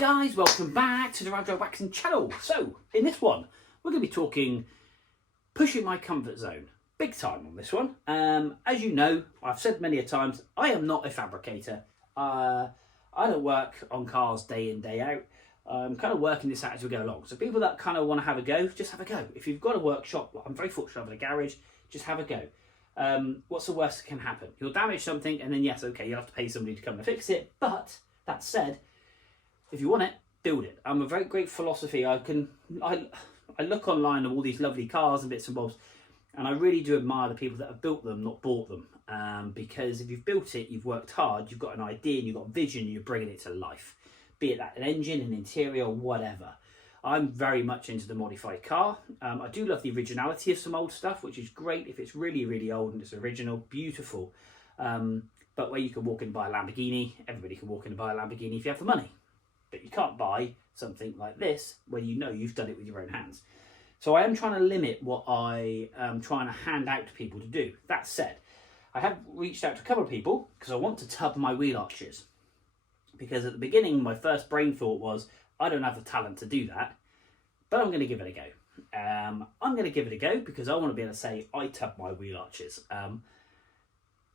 guys, welcome back to the Ragdoll Waxing channel. So, in this one, we're going to be talking pushing my comfort zone. Big time on this one. As you know, I've said many a times, I am not a fabricator. I don't work on cars day in, day out. I'm kind of working this out as we go along. So people that kind of want to have a go, just have a go. If you've got a workshop, I'm very fortunate having a garage, just have a go. What's the worst that can happen? You'll damage something and then yes, okay, you'll have to pay somebody to come and fix it. But that said, if you want it, build it. I'm a very great philosophy. I look online at all these lovely cars and bits and bobs, and I really do admire the people that have built them, not bought them. Because if you've built it, you've worked hard, you've got an idea, and you've got a vision, and you're bringing it to life. Be it that an engine, an interior, whatever. I'm very much into the modified car. I do love the originality of some old stuff, which is great if it's really, really old and it's original, beautiful. But where you can walk in and buy a Lamborghini, everybody can walk in and buy a Lamborghini if you have the money. But you can't buy something like this where you know you've done it with your own hands. So I am trying to limit what I am trying to hand out to people to do. That said, I have reached out to a couple of people because I want to tub my wheel arches. Because at the beginning, my first brain thought was, I don't have the talent to do that, but I'm going to give it a go. I'm going to give it a go because I want to be able to say, I tub my wheel arches.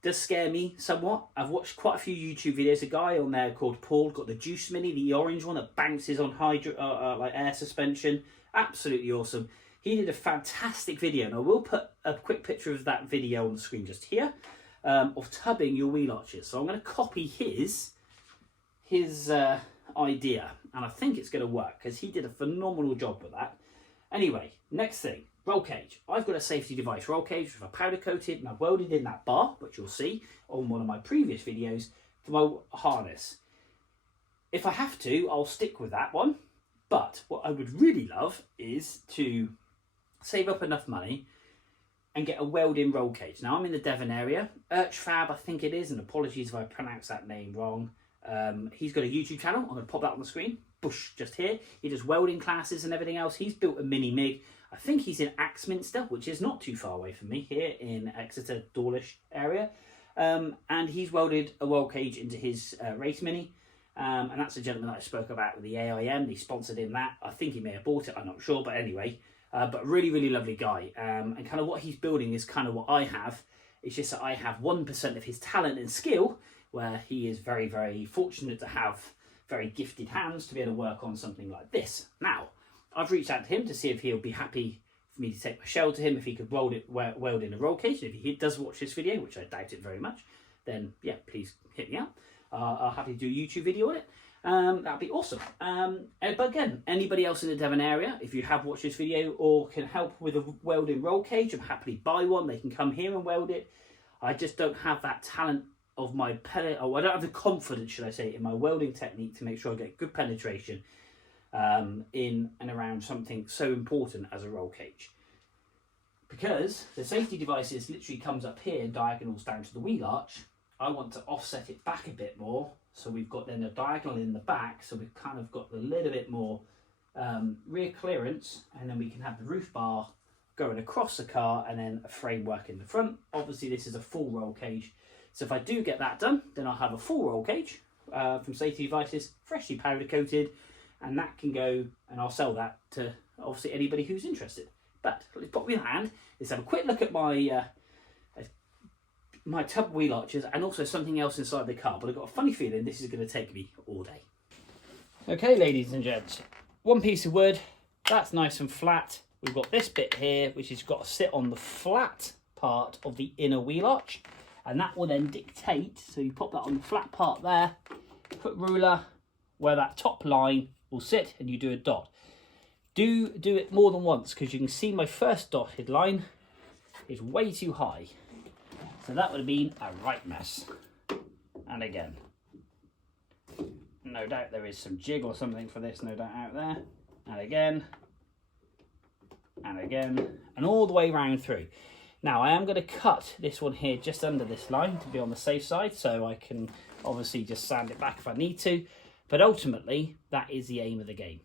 Does scare me somewhat. I've watched quite a few YouTube videos. A guy on there called Paul got the Juice Mini, the orange one that bounces on like air suspension. Absolutely awesome. He did a fantastic video, and I will put a quick picture of that video on the screen just here of tubbing your wheel arches. So I'm going to copy his idea, and I think it's going to work because he did a phenomenal job with that. Anyway, next thing. Roll cage. I've got a safety device roll cage with a powder coated, and I've welded in that bar, which you'll see on one of my previous videos, for my harness. If I have to, I'll stick with that one. But what I would really love is to save up enough money and get a weld-in roll cage. Now, I'm in the Devon area. Urchfab, I think it is, and apologies if I pronounce that name wrong. He's got a YouTube channel. I'm going to pop that on the screen. Bush, just here. He does welding classes and everything else. He's built a mini MIG. I think he's in Axminster, which is not too far away from me, here in Exeter, Dawlish area. And he's welded a roll cage into his race mini. And that's a gentleman that I spoke about with the AIM. He sponsored him that. I think he may have bought it, I'm not sure. But anyway, but really, really lovely guy. And kind of what he's building is kind of what I have. It's just that I have 1% of his talent and skill, where he is very, very fortunate to have very gifted hands to be able to work on something like this. Now, I've reached out to him to see if he'll be happy for me to take my shell to him, if he could weld in a roll cage. If he does watch this video, which I doubt it very much, then yeah, please hit me up. I'll happily do a YouTube video on it. That'd be awesome. But again, anybody else in the Devon area, if you have watched this video or can help with a welding roll cage, I'll happily buy one. They can come here and weld it. I just don't have that talent of my I don't have the confidence, should I say, in my welding technique to make sure I get good penetration in and around something so important as a roll cage. Because the safety devices literally comes up here and diagonals down to the wheel arch, I want to offset it back a bit more, so we've got then a diagonal in the back, so we've kind of got a little bit more rear clearance, and then we can have the roof bar going across the car and then a framework in the front. Obviously this is a full roll cage, so if I do get that done, then I'll have a full roll cage from Safety Devices, freshly powder coated, and that can go, and I'll sell that to obviously anybody who's interested. But let's pop me in hand. Let's have a quick look at my my tub wheel arches and also something else inside the car. But I've got a funny feeling this is going to take me all day. Okay, ladies and gents, one piece of wood. That's nice and flat. We've got this bit here, which has got to sit on the flat part of the inner wheel arch. And that will then dictate, so you pop that on the flat part there, put ruler where that top line will sit, and you do a dot. Do it more than once, because you can see my first dotted line is way too high. So that would have been a right mess. And again, no doubt there is some jig or something for this, no doubt out there. And again, and all the way round through. Now I am going to cut this one here just under this line to be on the safe side, so I can obviously just sand it back if I need to. But ultimately, that is the aim of the game.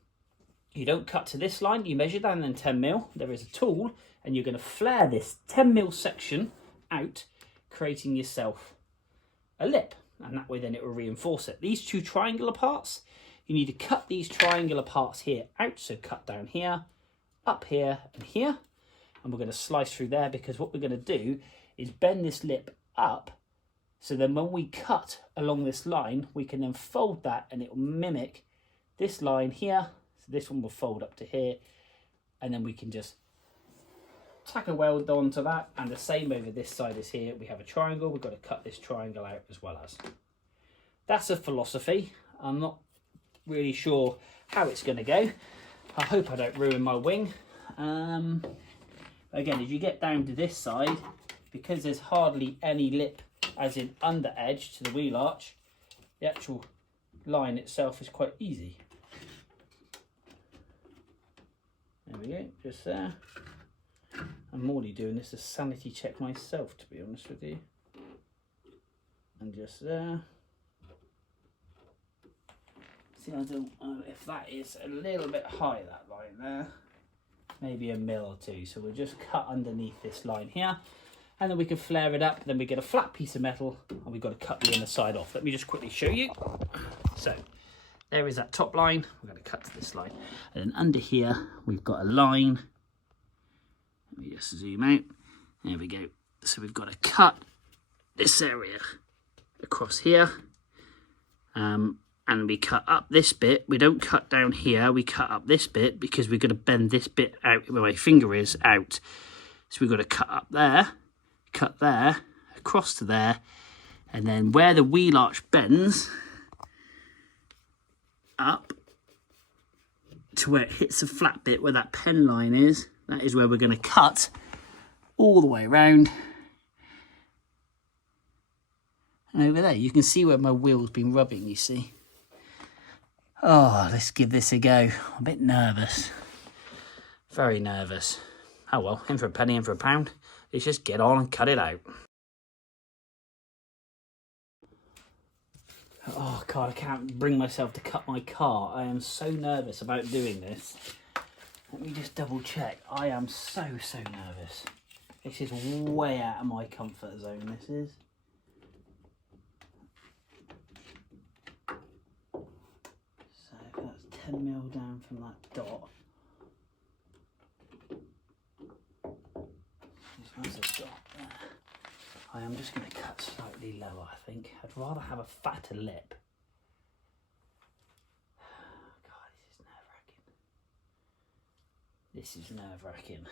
You don't cut to this line, you measure down then 10mm. There is a tool, and you're going to flare this 10mm section out, creating yourself a lip, and that way then it will reinforce it. These two triangular parts, you need to cut these triangular parts here out. So cut down here, up here and here. And we're going to slice through there, because what we're going to do is bend this lip up. So then when we cut along this line, we can then fold that and it will mimic this line here. So this one will fold up to here, and then we can just tack a weld onto that. And the same over this side is here. We have a triangle. We've got to cut this triangle out as well as. That's a philosophy. I'm not really sure how it's going to go. I hope I don't ruin my wing. Again, as you get down to this side, because there's hardly any lip as in under edge to the wheel arch, the actual line itself is quite easy. There we go, just there. I'm only doing this to sanity check myself, to be honest with you. And just there. See, I don't know if that is a little bit high, that line there. Maybe a mil or two. So we'll just cut underneath this line here. And then we can flare it up. Then we get a flat piece of metal, and we've got to cut the inner side off. Let me just quickly show you. So there is that top line. We're going to cut to this line. And then under here, we've got a line. Let me just zoom out. There we go. So we've got to cut this area across here. And we cut up this bit. We don't cut down here. We cut up this bit because we're going to bend this bit out where my finger is out. So we've got to cut up there, cut there, across to there. And then where the wheel arch bends up to where it hits the flat bit, where that pen line is, that is where we're going to cut all the way around. And over there, you can see where my wheel's been rubbing, you see. Oh, let's give this a go. I'm a bit nervous. Very nervous. Oh well, in for a penny, in for a pound. Let's just get on and cut it out. Oh God, I can't bring myself to cut my car. I am so nervous about doing this. Let me just double check. I am so nervous. This is way out of my comfort zone, this is. That's 10 mil down from that dot. There's a dot there. I am just going to cut slightly lower, I think. I'd rather have a fatter lip. God, this is nerve-wracking.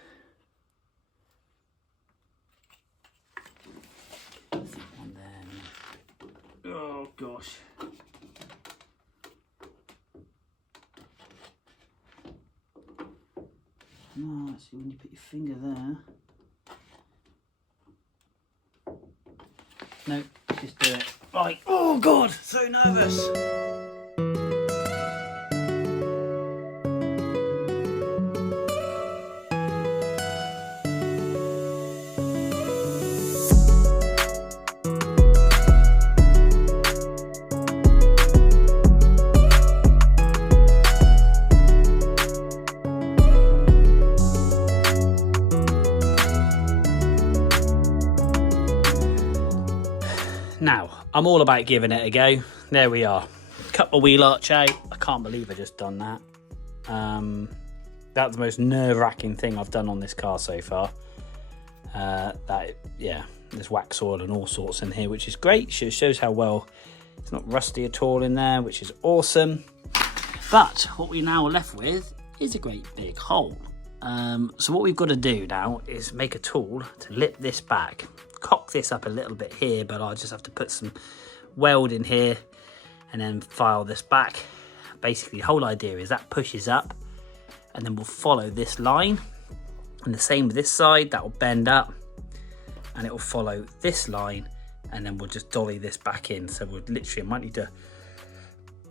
And then, oh gosh. No, actually, when you put your finger there. No, just do it. Right. Oh God, so nervous. Now, I'm all about giving it a go. There we are. Cut my wheel arch out. I can't believe I just done that. That's the most nerve-wracking thing I've done on this car so far. Yeah, there's wax oil and all sorts in here, which is great. Shows how well it's not rusty at all in there, which is awesome. But what we're now left with is a great big hole. So what we've got to do now is make a tool to lip this back. Cock this up a little bit here, but I'll just have to put some weld in here and then file this back. Basically, the whole idea is that pushes up and then we'll follow this line, and the same with this side, that will bend up and it will follow this line, and then we'll just dolly this back in. So we'll literally, I might need to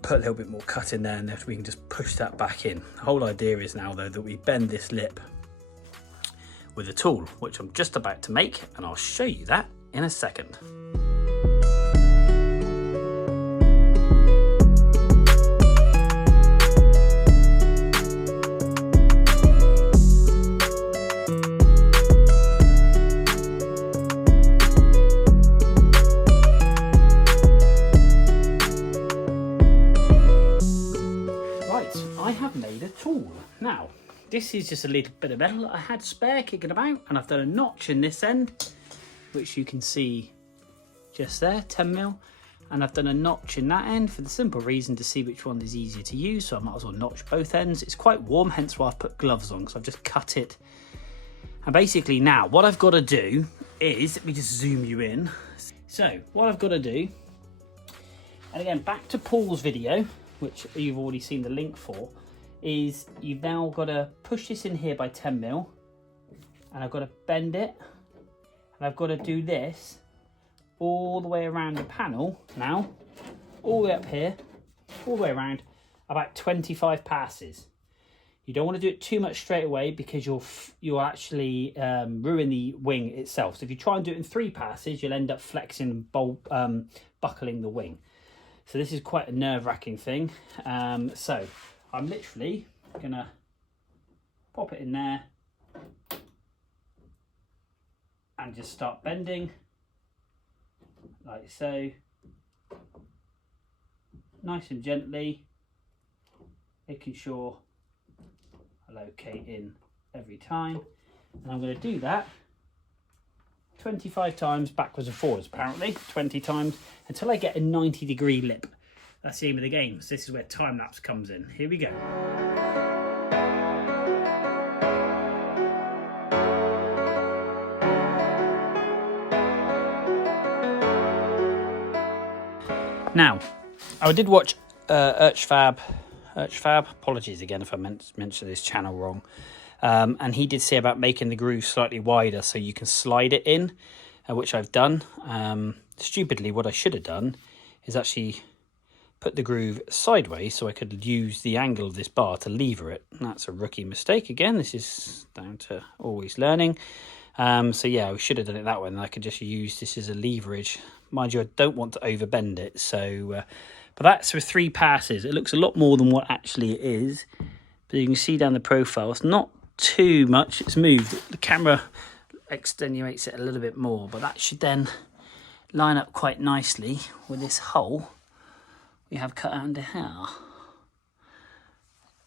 put a little bit more cut in there, and then we can just push that back in. The whole idea is now though that we bend this lip with a tool, which I'm just about to make, and I'll show you that in a second. Right, I have made a tool. Now, this is just a little bit of metal that I had spare kicking about, and I've done a notch in this end, which you can see just there, 10mm, and I've done a notch in that end for the simple reason to see which one is easier to use, so I might as well notch both ends. It's quite warm, hence why I've put gloves on, because I've just cut it. And basically now, what I've got to do is, let me just zoom you in. So, what I've got to do, and again, back to Paul's video, which you've already seen the link for, is you've now got to push this in here by 10mm, and I've got to bend it, and I've got to do this all the way around the panel now, all the way up here, all the way around, about 25 passes. You don't want to do it too much straight away because you'll actually ruin the wing itself. So if you try and do it in 3 passes, you'll end up flexing and buckling the wing. So this is quite a nerve-wracking thing. So I'm literally gonna pop it in there and just start bending like so, nice and gently, making sure I locate in every time. And I'm going to do that 25 times backwards and forwards, apparently 20 times, until I get a 90-degree lip. That's the aim of the game. So this is where time lapse comes in. Here we go. Now, I did watch Urchfab, apologies again if I mentioned this channel wrong, and he did say about making the groove slightly wider so you can slide it in, which I've done. Stupidly, what I should have done is actually put the groove sideways so I could use the angle of this bar to lever it. That's a rookie mistake again. This is down to always learning. So yeah, we should have done it that way, and I could just use this as a leverage. Mind you, I don't want to overbend it, so but that's for 3 passes. It looks a lot more than what actually it is, but you can see down the profile it's not too much. It's moved, the camera extenuates it a little bit more, but that should then line up quite nicely with this hole we have cut under here.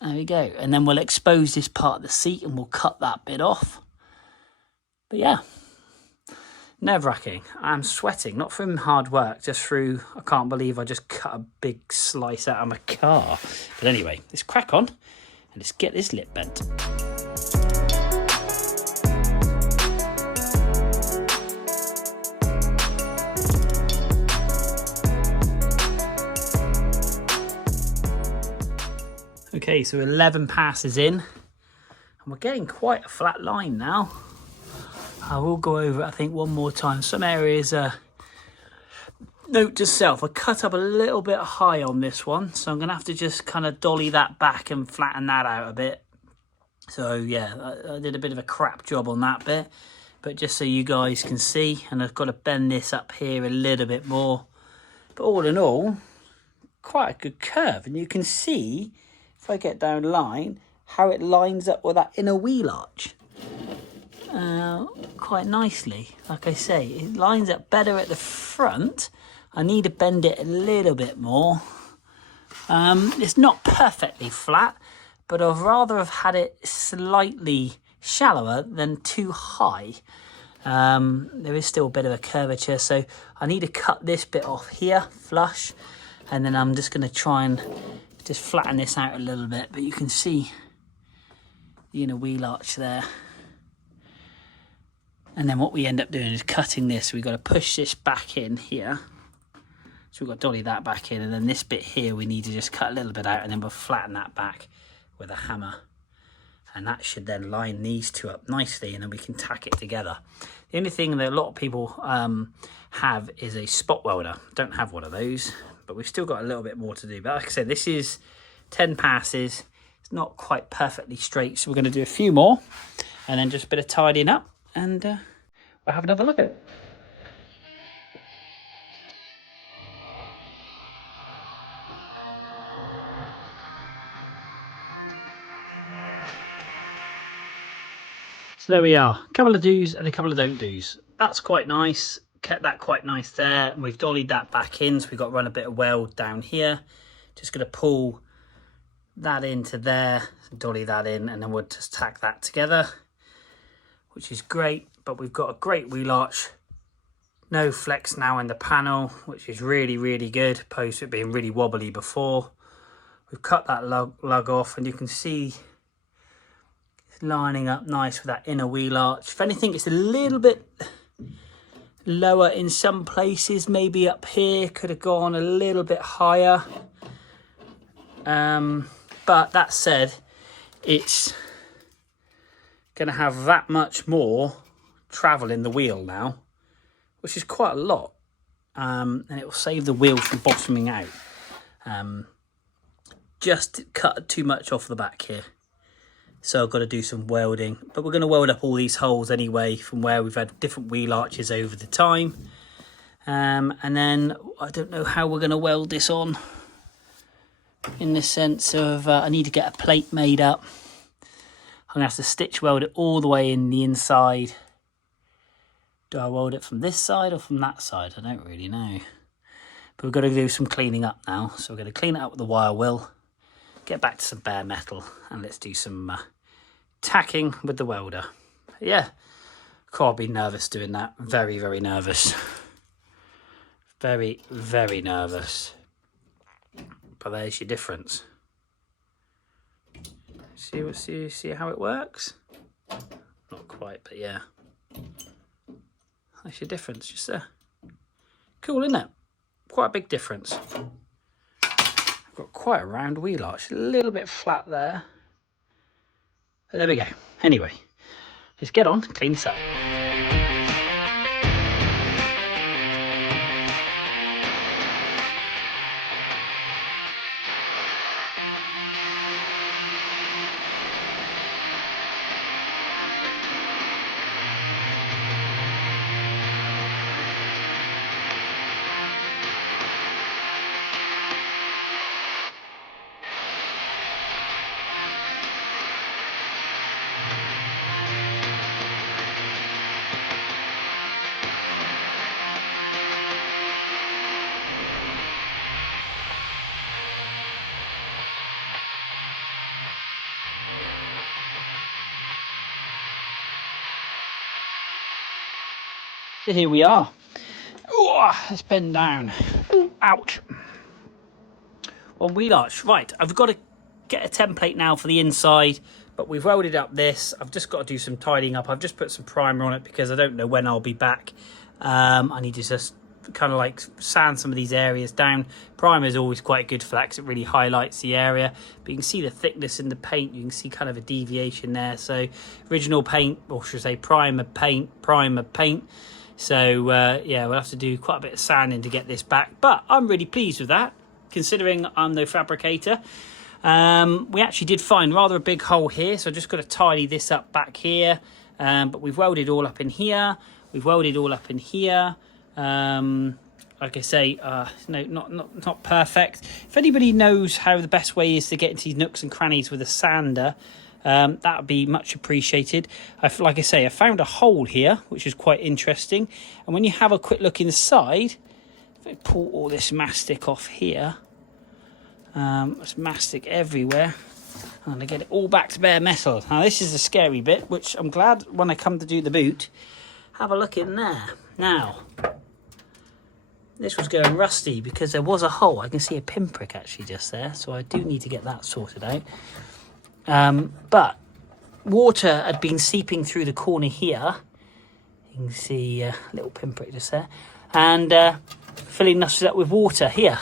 There we go, and then we'll expose this part of the seat and we'll cut that bit off. But yeah, nerve-wracking. I'm sweating, not from hard work, just through, I can't believe I just cut a big slice out of my car. But anyway, let's crack on and let's get this lip bent. Okay, so 11 passes in, and we're getting quite a flat line now. I will go over it, I think, one more time. Some areas, note to self, I cut up a little bit high on this one, so I'm going to have to just kind of dolly that back and flatten that out a bit. So yeah, I did a bit of a crap job on that bit, but just so you guys can see, and I've got to bend this up here a little bit more. But all in all, quite a good curve, and you can see, if I get down line, how it lines up with that inner wheel arch. Quite nicely. Like I say, it lines up better at the front. I need to bend it a little bit more. It's not perfectly flat, but I'd rather have had it slightly shallower than too high. There is still a bit of a curvature, so I need to cut this bit off here flush, and then I'm just going to try and just flatten this out a little bit, but you can see the inner wheel arch there. And then what we end up doing is cutting this. We've got to push this back in here. So we've got to dolly that back in. And then this bit here, we need to just cut a little bit out, and then we'll flatten that back with a hammer. And that should then line these two up nicely, and then we can tack it together. The only thing that a lot of people have is a spot welder. Don't have one of those, but we've still got a little bit more to do. But like I said, this is 10 passes. It's not quite perfectly straight, so we're going to do a few more, and then just a bit of tidying up. And we'll have another look at it. So there we are, a couple of do's and a couple of don't do's. That's quite nice, kept that quite nice there. We've dollied that back in, so we've got to run a bit of weld down here. Just going to pull that into there, dolly that in, and then we'll just tack that together, which is great. But we've got a great wheel arch, no flex now in the panel, which is really, really good, opposed to it being really wobbly before. We've cut that lug off, and you can see it's lining up nice with that inner wheel arch. If anything, it's a little bit lower in some places, maybe up here could have gone a little bit higher. But that said, it's going to have that much more travel in the wheel now, which is quite a lot, and it will save the wheels from bottoming out. Just cut too much off the back here, so I've got to do some welding, but we're going to weld up all these holes anyway from where we've had different wheel arches over the time. And then I don't know how we're going to weld this on, in the sense of I need to get a plate made up. I'm going to have to stitch weld it all the way in the inside. Do I weld it from this side or from that side? I don't really know. But we've got to do some cleaning up now. So we're going to clean it up with the wire wheel, get back to some bare metal, and let's do some tacking with the welder. Yeah, I'll be nervous doing that. Very, very nervous. Very, very nervous. But there's your difference. See how it works? Not quite, but yeah. That's your difference, just there. Cool, isn't it? Quite a big difference. I've got quite a round wheel arch, a little bit flat there. But there we go. Anyway, let's get on, clean this up. So here we are. Ooh, let's bend down. Ooh, ouch. One wheel arch. Right, I've got to get a template now for the inside, but we've welded up this. I've just got to do some tidying up. I've just put some primer on it because I don't know when I'll be back. I need to just kind of like sand some of these areas down. Primer is always quite good for that because it really highlights the area. But you can see the thickness in the paint. You can see kind of a deviation there. So original paint, or should I say primer paint. So yeah, we'll have to do quite a bit of sanding to get this back. But I'm really pleased with that, considering I'm no fabricator. We actually did find rather a big hole here, so I've just got to tidy this up back here. But we've welded all up in here. We've welded all up in here. Like I say, no, not perfect. If anybody knows how the best way is to get into these nooks and crannies with a sander, that would be much appreciated. Like I say, I found a hole here, which is quite interesting. And when you have a quick look inside, if I pull all this mastic off here, there's mastic everywhere. I'm going to get it all back to bare metal. Now this is the scary bit, which I'm glad when I come to do the boot, have a look in there. Now, this was going rusty because there was a hole. I can see a pinprick actually just there, so I do need to get that sorted out. But water had been seeping through the corner here. You can see a little pinprick just there, and filling us up with water here.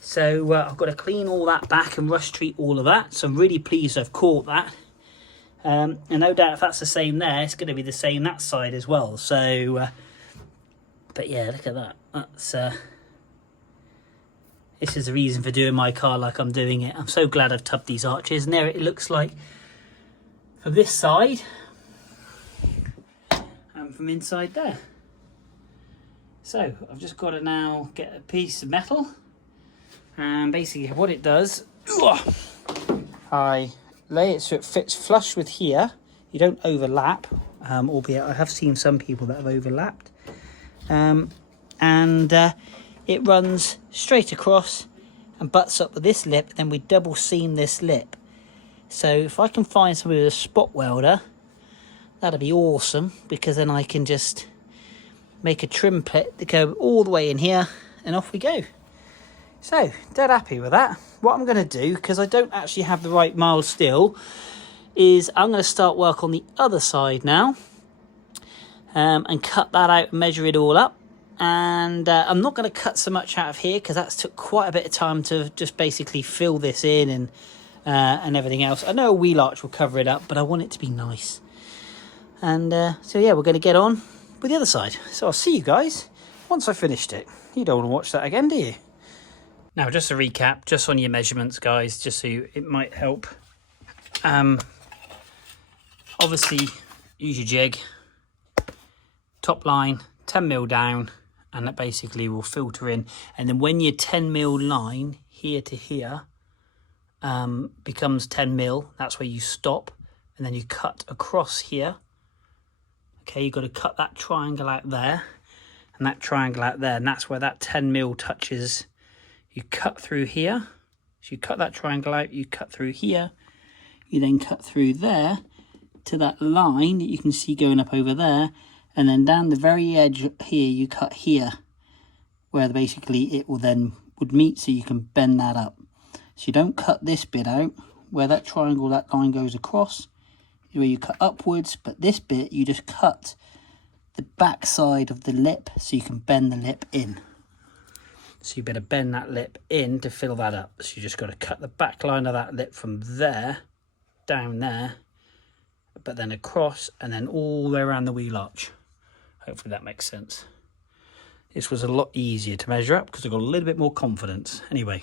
So I've got to clean all that back and rust treat all of that. So I'm really pleased I've caught that. And no doubt if that's the same there, it's going to be the same that side as well. So, but yeah, look at that. That's this is the reason for doing my car like I'm doing it. I'm so glad I've tubbed these arches. And there it looks like from this side and from inside there. So I've just got to now get a piece of metal. And basically what it does, I lay it so it fits flush with here. You don't overlap, albeit I have seen some people that have overlapped. And it runs straight across, and butts up with this lip, then we double seam this lip. So if I can find somebody with a spot welder, that'd be awesome, because then I can just make a trim plate that go all the way in here, and off we go. So, dead happy with that. What I'm going to do, because I don't actually have the right mild steel, is I'm going to start work on the other side now, and cut that out and measure it all up. And I'm not going to cut so much out of here, because that's took quite a bit of time to just basically fill this in and everything else. I know a wheel arch will cover it up, but I want it to be nice. And so yeah, we're going to get on with the other side. So I'll see you guys once I've finished it. You don't want to watch that again, do you? Now, just a recap, just on your measurements, guys, just so it might help. Obviously, use your jig. Top line, 10mm down, and that basically will filter in. And then when your 10mm line, here to here, becomes 10mm, that's where you stop. And then you cut across here. Okay, you've got to cut that triangle out there, and that triangle out there, and that's where that 10mm touches. You cut through here, so you cut that triangle out, you cut through here, you then cut through there to that line that you can see going up over there, and then down the very edge here, you cut here, where basically it will then would meet, so you can bend that up. So you don't cut this bit out, where that triangle, that line goes across, is where you cut upwards, but this bit, you just cut the back side of the lip, so you can bend the lip in. So you better bend that lip in to fill that up. So you just got to cut the back line of that lip from there, down there, but then across, and then all the way around the wheel arch. Hopefully that makes sense. This was a lot easier to measure up because I got a little bit more confidence. Anyway,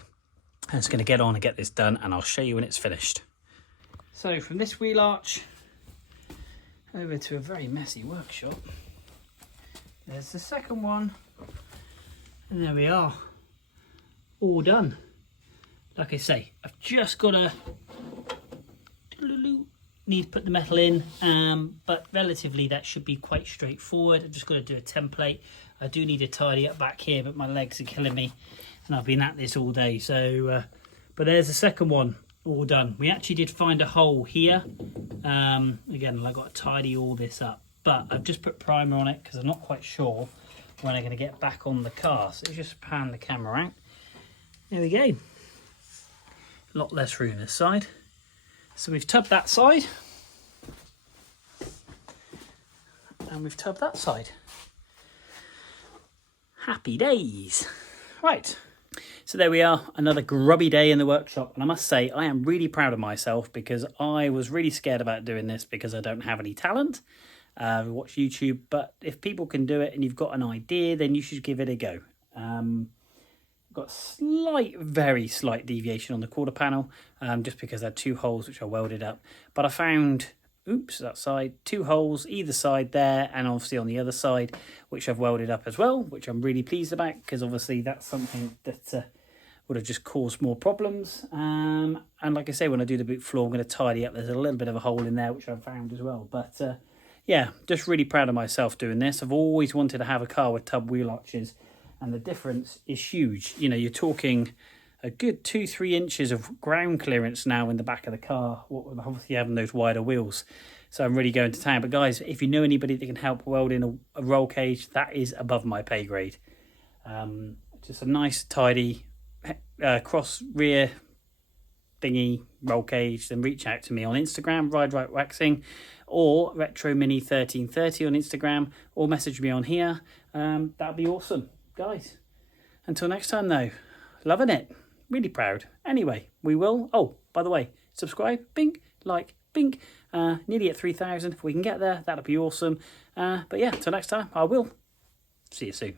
I'm just going to get on and get this done, and I'll show you when it's finished. So from this wheel arch over to a very messy workshop, there's the second one. And there we are, all done. Like I say, I've just got to need to put the metal in, but relatively that should be quite straightforward. I've just got to do a template. I do need to tidy up back here, but my legs are killing me, and I've been at this all day. So, but there's the second one, all done. We actually did find a hole here. Again, I've got to tidy all this up, but I've just put primer on it because I'm not quite sure when I'm going to get back on the car. So just pan the camera out. There we go. A lot less room this side. So we've tubbed that side. And we've tubbed that side. Happy days. Right. So there we are, another grubby day in the workshop. And I must say, I am really proud of myself because I was really scared about doing this because I don't have any talent. Watch YouTube, but if people can do it and you've got an idea, then you should give it a go. Got slight, very slight deviation on the quarter panel, just because I had two holes which I welded up, but I found, oops, that side, two holes either side there, and obviously on the other side, which I've welded up as well, which I'm really pleased about, because obviously that's something that would have just caused more problems. And like I say, when I do the boot floor, I'm going to tidy up. There's a little bit of a hole in there which I found as well, but yeah, just really proud of myself doing this. I've always wanted to have a car with tub wheel arches, and the difference is huge. You know, you're talking a good 2-3 inches of ground clearance now in the back of the car, obviously having those wider wheels. So I'm really going to town. But guys, if you know anybody that can help weld in a roll cage, that is above my pay grade. Just a nice, tidy cross rear thingy roll cage, then reach out to me on Instagram, Ride Right Waxing, or Retro Mini 1330 on Instagram, or message me on here. That'd be awesome, guys. Until next time though, loving it, really proud. Anyway, we will, oh, by the way, subscribe, bink, like, bink, nearly at 3,000. If we can get there, that'd be awesome. But yeah, until next time, I will see you soon.